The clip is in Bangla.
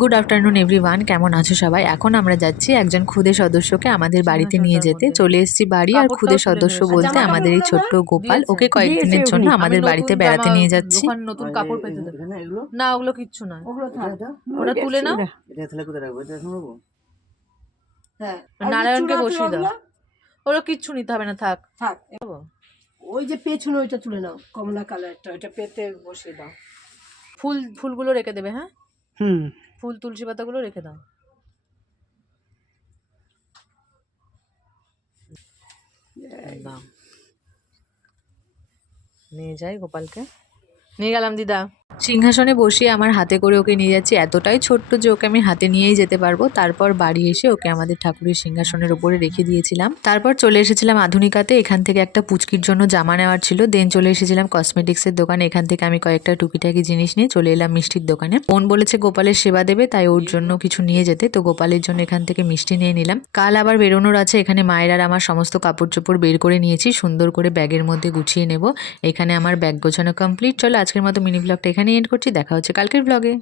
গুড আফটারনুন এভরিওয়ান, কেমন আছো সবাই? এখন আমরা যাচ্ছি একজন খুদে সদস্যকে আমাদের বাড়িতে নিয়ে সিংহাসনটার যেতে। মধ্যে চলে এসেছি বাড়ি, আর খুদে কাপড়টাও তুলে সদস্য নেবে বলতে সাথে। আমাদের এই ছোট্ট গোপাল। ওকে দিয়েছে কয়েকদিনের জন্য ওখানে। আমি আমাদের নতুন বাড়িতে বেড়াতে জামা নিয়ে যাচ্ছি। ওখানে নতুন কাপড় পেতে দেবো। না ওগুলো কিচ্ছু নয়, ওগুলো থাক। ওটা তুলে নাও। এটা তাহলে কোথায় রাখবো? এটা এখন রাখবো? হ্যাঁ। নারায়ণকে বসিয়ে দাও। ওগুলো কিচ্ছু নিতে হবে না, থাক। থাক। ওই যে পেছনে ওইটা তুলে নাও, কমলা কালারটা, ওইটা পেতে বসিয়ে দাও। ফুলগুলো রেখে দেবে, হ্যাঁ? ফুল তুলসী পাতাগুলো রেখে দাও। নিয়ে যাই গোপালকে, নিয়ে গেলাম দিদা। সিংহাসনে বসিয়ে আমার হাতে করে ওকে নিয়ে যাচ্ছি। এতটাই ছোট্ট যে ওকে আমি হাতে নিয়েই যেতে পারবো। তারপর বাড়ি এসে ওকে আমাদের ঠাকুরের সিংহাসনের উপরে রেখে দিয়েছিলাম। তারপর চলে এসেছিলাম আধুনিকাতে। এখান থেকে একটা পুচকির জন্য জামা নেওয়ার ছিল। দেন চলে এসেছিলাম কসমেটিক্সের দোকানে। এখান থেকে আমি কয়েকটা টুকিটাকি জিনিস নিয়ে চলে এলাম মিষ্টির দোকানে। বোন বলেছে গোপালের সেবা দেবে, তাই ওর জন্য কিছু নিয়ে যেতে। তো গোপালের জন্য এখান থেকে মিষ্টি নিয়ে নিলাম। কাল আবার বেরোনোর আছে। এখানে মায়ের আর আমার সমস্ত কাপড় চোপড় বের করে নিয়েছি, সুন্দর করে ব্যাগের মধ্যে গুছিয়ে নেব। এখানে আমার ব্যাগ গোছানো কমপ্লিট। চলো আজকের মতো মিনি ব্লগটা এখানে এন্ড করছি। দেখা হচ্ছে কালকের ব্লগে।